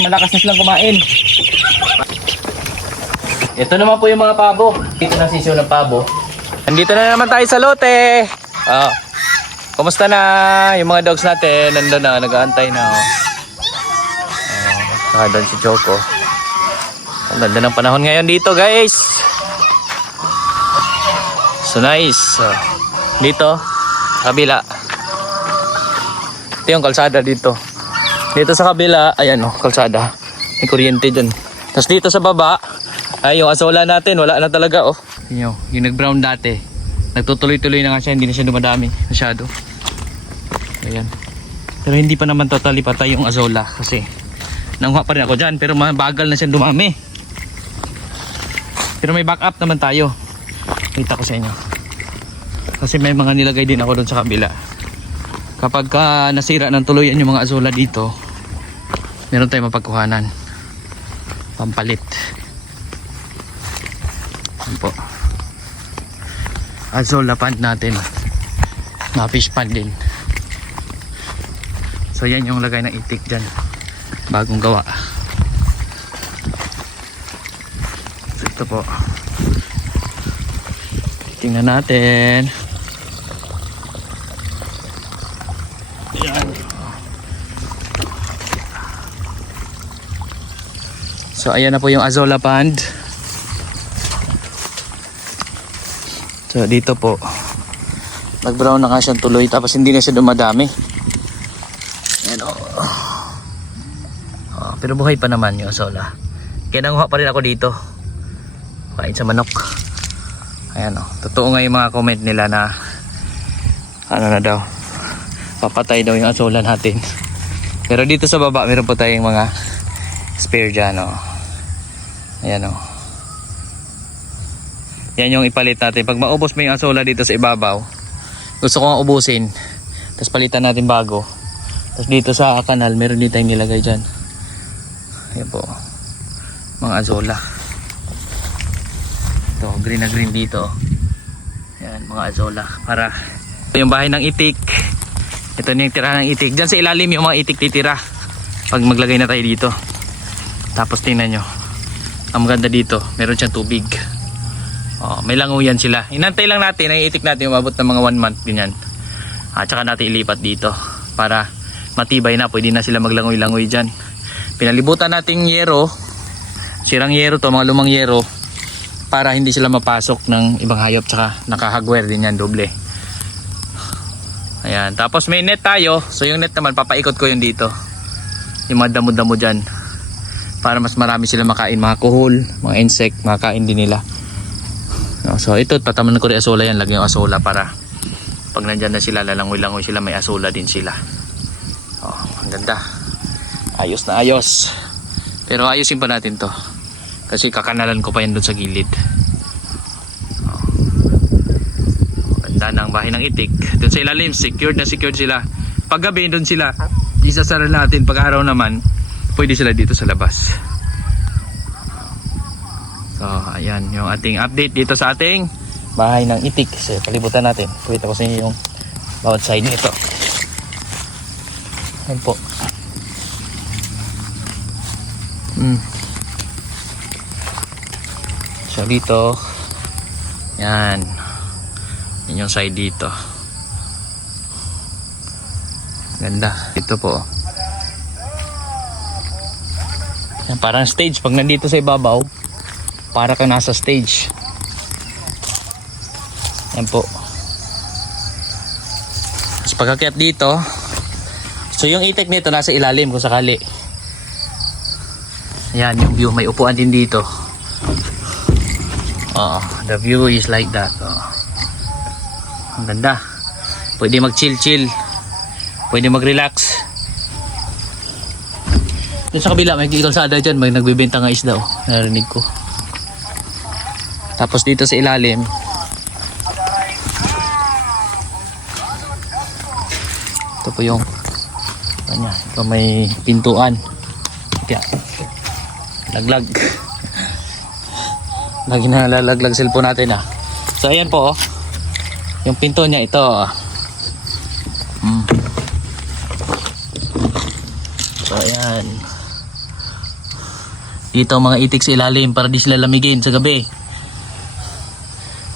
Malakas na silang kumain. Ito naman po yung mga pabo. Dito na sisiyo ng pabo. Nandito na naman tayo sa lote. Kumusta na yung mga dogs natin? Nandun na, nag-aantay na. Doon si Choco. Ang ganda ng panahon ngayon dito, guys. So nice. Dito, kabila. Ito yung kalsada dito. Dito sa kabila, ayan kalsada. May kuryente dyan. Tapos dito sa baba, ay yung asola natin, wala na talaga yung nag-brown dati. Nagtutuloy-tuloy na nga siya, hindi na siya dumadami masyado. Ayan. Pero hindi pa naman totally patay yung asola kasi nanguha pa rin ako dyan, pero bagal na siya dumami. Pero may backup naman tayo. Kita ko sa inyo. Kasi may mga nilagay din ako doon sa kabila. Kapag nasira ng tuluyan yung mga azola dito, meron tayong mapagkuhanan. Pampalit. Yan po. Azola pond natin. Mga fish pond din. So yan yung lagay ng itik dyan. Bagong gawa. So ito po. Tingnan natin. Yan. So ayan na po yung azola pond. So dito po nag-brown na nga siyang tuloy, tapos hindi na siya dumadami. Ayan pero buhay pa naman yung azola. Kaya nanguha pa rin ako dito. Kain sa manok. Ayan totoo nga yung mga comment nila na ano na daw, papatay daw yung azola natin. Pero dito sa baba meron po tayong mga spare dyan ayan yan yung ipalit natin. Pag maubos mo yung azola dito sa ibabaw, gusto ko nga ubusin, tapos palitan natin bago. Tapos dito sa kanal meron din tayong nilagay dyan. Ayan po mga azola. Ito green na green dito. Ayan mga azola. Para yung bahay ng itik. Ito na yung tira ng itik. Diyan sa ilalim yung mga itik titira pag maglagay na tayo dito. Tapos tingnan nyo, ang maganda dito, meron siyang tubig. May languyan sila. Inantay lang natin, ang itik natin umabot ng mga 1 month ganyan. At saka natin ilipat dito para matibay na, pwede na sila maglangoy-langoy dyan. Pinalibutan natin yero, sirang yero to, mga lumang yero, para hindi sila mapasok ng ibang hayop. Tsaka naka-hardware din yan, doble. Ayan, tapos may net tayo. So yung net naman, papaikot ko yung dito, yung mga damo-damo dyan, para mas marami sila makain, mga kuhol, mga insect, makain din nila. So ito, tataman ko rin asola yan, lagyan yung asola para pag nandyan na sila, lalangoy-langoy sila, may asola din sila. Ang ganda. Ayos na ayos. Pero ayusin pa natin to, kasi kakanalan ko pa yan dun sa gilid. Ganda ng bahay ng itik. Dun sa ilalim, secured na secured sila. Pag gabi, dun sila isasara natin. Pag araw naman, pwede sila dito sa labas. So ayan yung ating update dito sa ating bahay ng itik. So palibutan natin, pakita ko sa inyo yung bawat side nito. Ayan po. So dito, yan yung side dito, ganda. Dito po yan, parang stage. Pag nandito sa ibabaw, para ka nasa stage. Yan po. Tapos pagkakyat dito, so yung itik nito nasa ilalim kung sakali. Yan yung view, may upuan din dito. The view is like that. Ang ganda. Pwede mag chill, pwede mag relax. Doon sa kabila may kalsada dyan, may nagbibenta ng isda narinig ko. Tapos dito sa ilalim, ito po yung ito may pintuan. Kaya laglag. Lagi na lalaglag cellphone natin So ayan po yung pinto niya ito. So ayan. Dito ang mga itik sa ilalim para di sila lamigin sa gabi.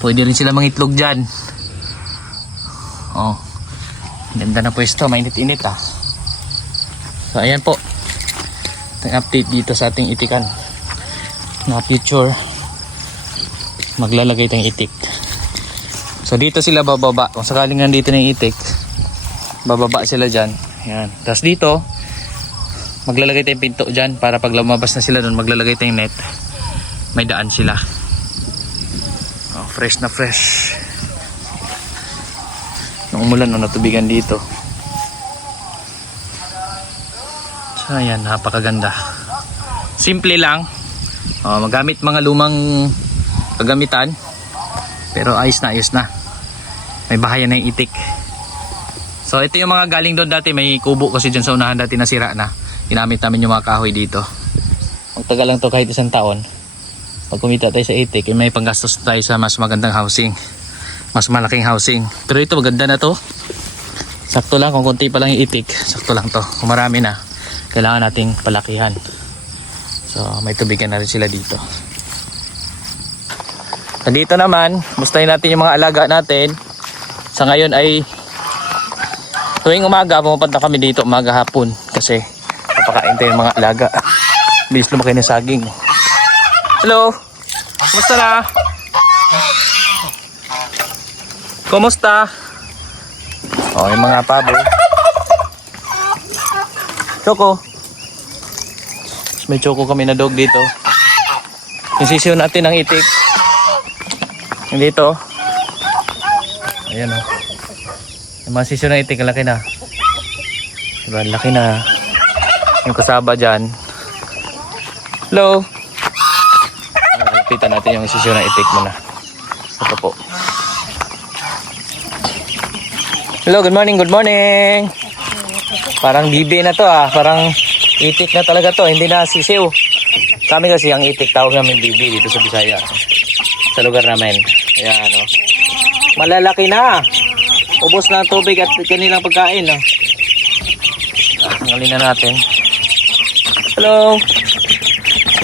Pwede rin sila mangitlog dyan. Oh, ganda na pwesto, mainit-init ah. So ayan po, itong update dito sa ating itikan na future maglalagay tayong itik. So dito sila bababa, kung sakaling nandito na yung itik, bababa sila dyan. Ayan. Tapos dito maglalagay tayong pinto dyan para pag lumabas na sila doon, maglalagay tayong net, may daan sila. Oh, fresh na fresh. Nung umulan, natubigan dito. So ayan, napakaganda. Simple lang. Oh, magamit mga lumang kagamitan, pero ayos na. May bahayan na yung itik. So ito yung mga galing doon dati. May kubo kasi dyan sa unahan dati nasira na. Ginamit namin yung mga kahoy dito. Magtagal lang to kahit isang taon. Pag kumita tayo sa itik, may panggastos tayo sa mas magandang housing, mas malaking housing. Pero ito maganda na to. Sakto lang, kung konti pa lang yung itik, sakto lang to. Kung marami na, kailangan nating palakihan. So may tubigan na rin sila dito. So dito naman, mustahin natin yung mga alaga natin. Sa ngayon ay tuwing umaga, pumunta kami dito umaga hapon kasi napakain tayo ng mga alaga. Bilis lumaki ng saging. Hello! Kumusta na? Kumusta? Oh, yung mga pabo. Choco. May choco kami na dog dito. Yung sisiyo natin ng itik. Yung dito. Ayan o. Yung mga sisiyo ng itik, laki na. Diba, laki na. Yung kasaba dyan. Hello! Lapitan natin yung sisiyo ng itik muna. Ito po. Hello, good morning, good morning! Parang bibi na to ah. Parang itik na talaga to. Hindi na sisiyo. Kami kasi ang itik, tawag namin bibi dito sa Bisaya. Sa lugar namin. Ayan o. Malalaki na. Ubos na ang tubig at kanilang pagkain. No? Tanggalin na natin. Hello.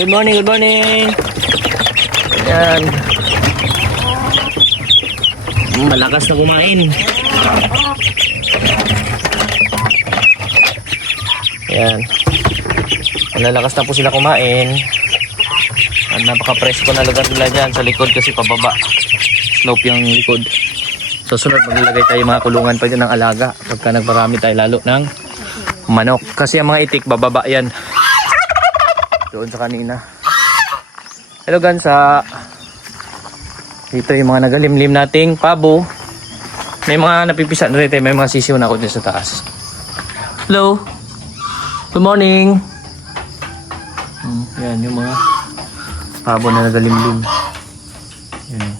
Good morning, good morning. Ayan. Malakas na kumain. Ayan. Malalakas na po sila kumain. At napaka-presko na lugar nila dyan sa likod kasi pababa. Slope yung likod. So sunod maglalagay tayo mga kulungan pa dyan ng alaga. Pagka nagparami tayo lalo ng manok. Kasi ang mga itik bababa yan. Doon sa kanina. Hello gansa. Dito yung mga nagalimlim nating pabo. May mga napipisa na rin. May mga sisiw na ako dyan sa taas. Hello. Good morning. Yan yung mga pabo na nagalimlim. Yan.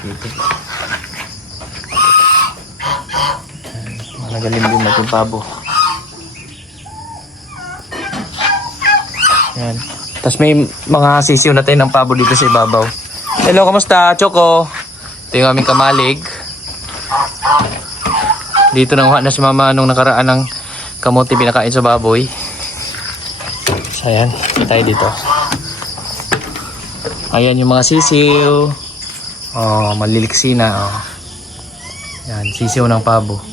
Dito. Yan. Nagalimlim natin pabo. Yan. Tapos may mga sisiw na tayo ng pabo dito sa ibabaw. Hello, kamusta? Choco. Ito yung aming kamalig. Dito nang na si mama nung nakaraan ng kamote pinakain sa baboy. So ayan, tayo dito. Ayan yung mga sisiw. Oh, maliliksi na. Oh. Yan, sisiw ng pabo.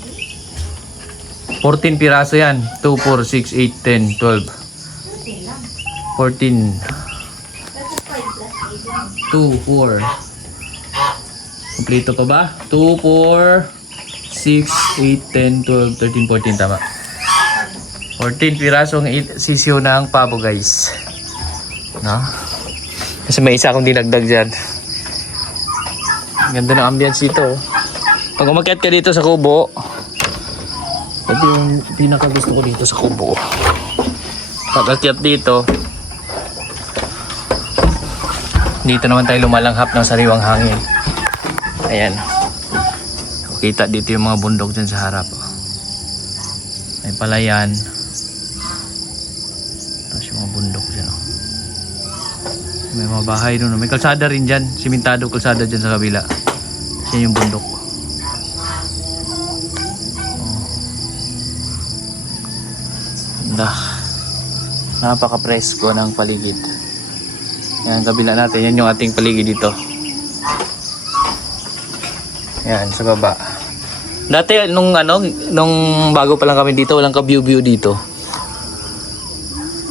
14 piraso yan. 2, 4, 6, 8, 10, 12. 14. 2, 4. Kompleto pa ba? 2, 4, 6, 8, 10, 12, 13, 14. Tama. 14 pirasong sisiyo ng pabo guys. No? Kasi may isa akong dinagdag dyan. Ganda ng ambience dito. Pag umakyat ka dito sa kubo, ito yung pinaka gusto ko dito sa kubo. Pag akyat dito, dito naman tayo lumalanghap ng sariwang hangin. Ayan. Kita dito yung mga bundok dyan sa harap. May palayan. Tapos yung mga bundok dyan. May mga bahay doon. May kalsada rin dyan. Simentado kalsada dyan sa kabila. Yan yung bundok. Ganda. Napaka-presko ng paligid. Yan, kabila natin. Yan yung ating paligid dito. Yan, sa baba. Dati, nung bago pa lang kami dito, walang ka-view-view dito.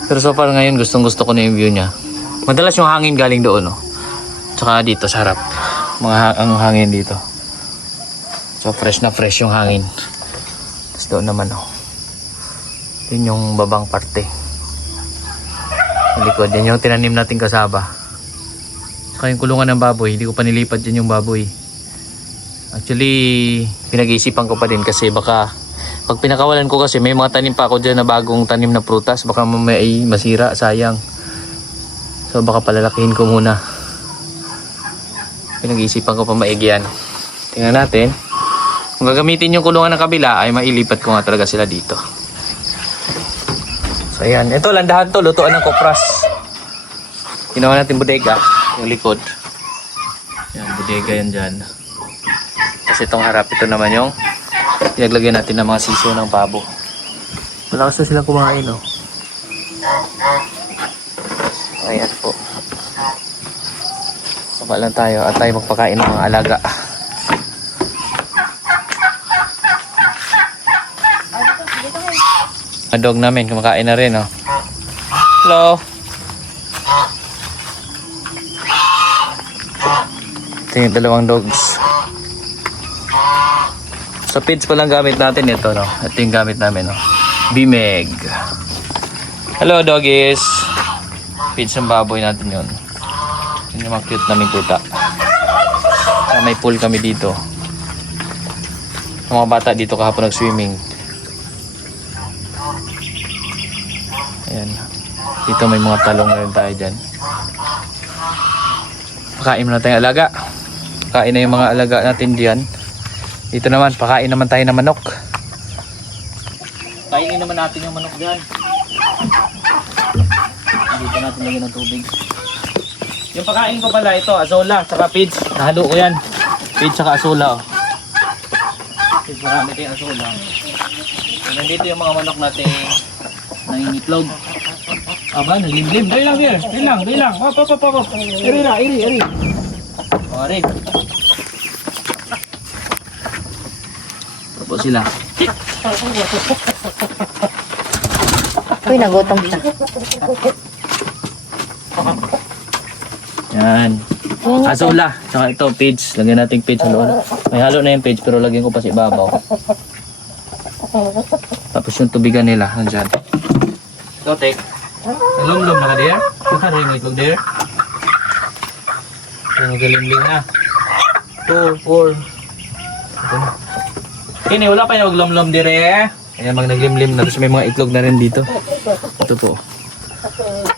Pero so far ngayon, gustong-gusto ko na yung view niya. Madalas yung hangin galing doon, no? Tsaka dito, sa harap. Ang hangin dito. So, fresh na fresh yung hangin. Tapos doon naman, oh. Yun yung babang parte. Yung likod, yan yung tinanim natin kasaba. Saka yung kulungan ng baboy, hindi ko pa nilipat dyan yung baboy. Actually, pinag-iisipan ko pa din kasi baka pag pinakawalan ko kasi may mga tanim pa ako dyan na bagong tanim na prutas. Baka may masira, sayang. So baka palalakihin ko muna. Pinag-iisipan ko pa maigi yan. Tingnan natin. Kung gagamitin yung kulungan ng kabila ay mailipat ko nga talaga sila dito. So ayan, ito landahan to, lutuan ng kopras. Ginawa natin bodega, yung likod. Yan, bodega yan dyan. Kasi itong harap, ito naman yung pinaglagyan natin ng mga siso ng pabo. Malakas na silang kumain, no? Ayan po. Saba lang tayo at tayo magpakain ng mga alaga. Ang dog namin, kumakain na rin, no? Hello! Ito yung dalawang dogs. Sa feeds pa lang gamit natin ito, no? Ito yung gamit namin, no? Bimeg. Hello, doggies. Feeds ng baboy natin yun. Yun yung mga cute naming tuta. May pool kami dito. Ang mga bata dito kahapon nag-swimming. Ayan. Dito may mga talong na rin tayo dyan. Pakain mo na tayong alaga. Pakain na yung mga alaga natin dyan. Dito naman, pakain naman tayo ng manok. Kainin naman natin yung manok dyan. Dito natin lagyan ng tubig. Yung pakain ko pala ito, azola, saka pids. Nahalo ko yan. Pids saka azola. Oh. Pids, marami tayong azola. So, nandito yung mga manok natin nangingitlog. Aba, naglimlim. Dali lang, here. Dali lang. Hop. Iri na, iri. O, iri. Tapos sila. Uy, nagutom siya. Yan. Azola. Saka ito, pids. Lagyan natin pids sa loob. May halo na yung pids pero lagyan ko pa sa ibabaw. Tapos yung tubigan nila. Nandyan. Ito, tek. Lum-lum na ka, dear? Saan rin mo itlog, dear? Yung galimling na. 2, 4. Ito na. Kini, wala pa yung lum-lum, dear, eh. Ayan, naglimlim na. Tapos may mga itlog na rin dito. Ito po.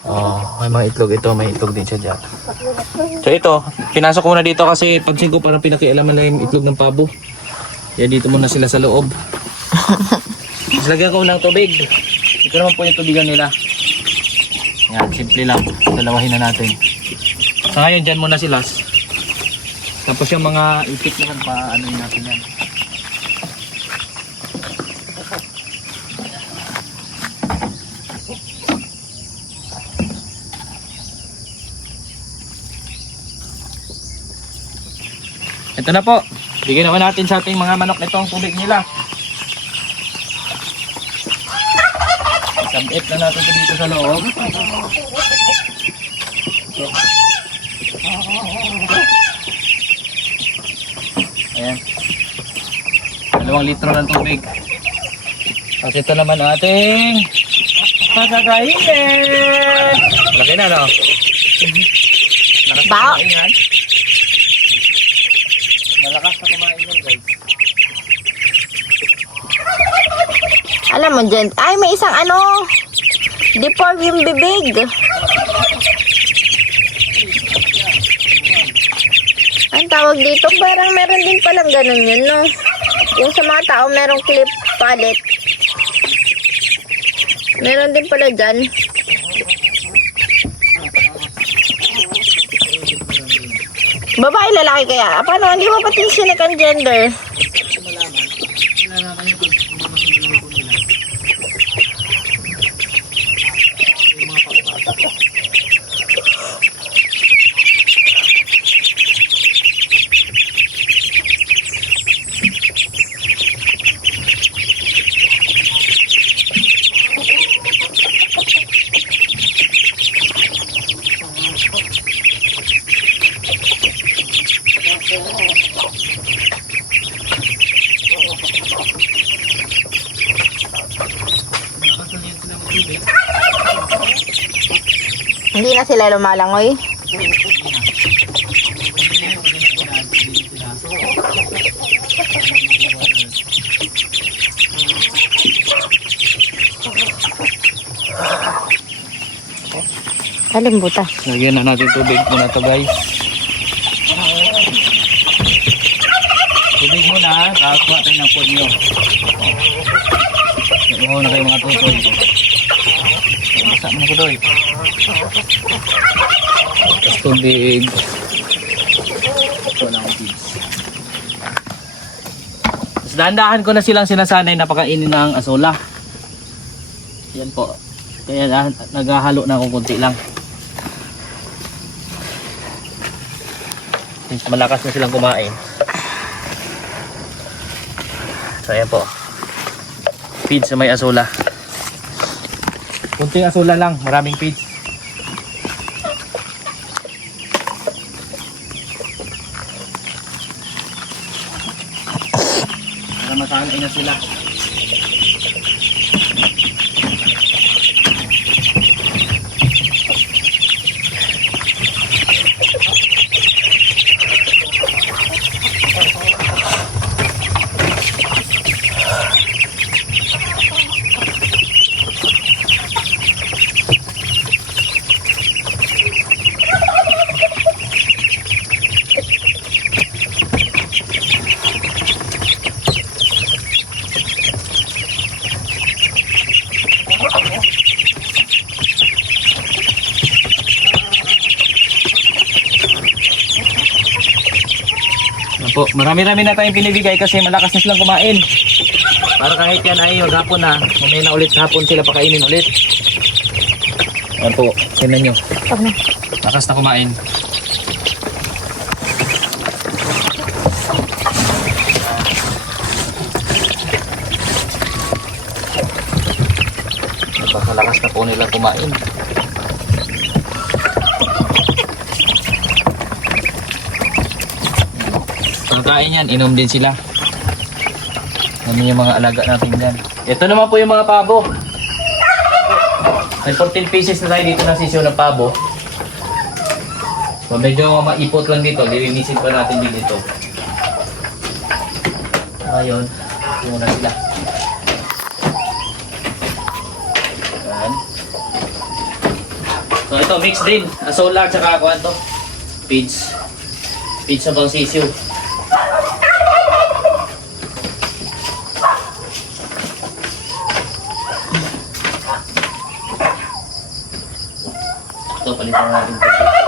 Oh, may mga itlog. Ito, may itlog din siya dyan. So ito, pinasok ko muna dito kasi pagsin ko parang pinakialaman na yung itlog ng pabo. Kaya dito muna sila sa loob. Tapos lagyan ko ng tubig. Ito naman po yung tubigan nila. Yan, simple lang. Dalawahin na natin. So ngayon, dyan muna sila. Tapos yung mga itik naman pa, ano natin yan. Ito na po. Bigyan naman natin sa ating mga manok nitong tubig nila. Sabit na natin ito dito sa loob. Ayan. 2 litro ng tubig. Tapos ito naman ating kakakainin. Laki na, no? Lakas na kumain yan. Malakas na kumain yan, guys. Alam mo dyan, ay may isang deform yung bibig. Ang tawag dito, parang meron din palang ganun yun, no? Yung sa mga tao, merong clip palette. Meron din pala dyan. Babae, lalaki kaya? Paano? Hindi mo pati sinek ang gender. Hindi na sila lumalangoy. Alin butas? Lagyan na natin tubig muna to guys. Tubig muna, tapos kuha tayo ng food nyo. Oo na kayo mga tutoy. Basa mo ko doy. Tapos tubig. Ito na ang kids. Tapos dahan-dahan ko na silang sinasanay na pakainin ng asola. Yan po. Kaya naghahalo na ako kunti lang. Since malakas na silang kumain. So ayan po. Feed sa may asola. Kunting asola lang, maraming feed. Para masanay na sila. Po, marami-rami na tayong pinibigay kasi malakas na silang kumain. Para kahit yan ay maghapon na, mamaya na ulit hapon sila pakainin ulit. Ayan po, tingnan nyo. Lakas na kumain. Napakalakas na po nilang kumain. Pagkain yan, inom din sila. Ano yung mga alaga natin dyan. Ito naman po yung mga pabo. May 14 pieces na tayo dito na sisyo ng pabo. So medyo maipot lang dito. Lilinisin pa natin din ito. Ngayon, muna sila. Ayan. So ito, mix din. Asola at saka kuhan to. Feeds. Feeds na bang sisyo. Ito, palitan natin ito.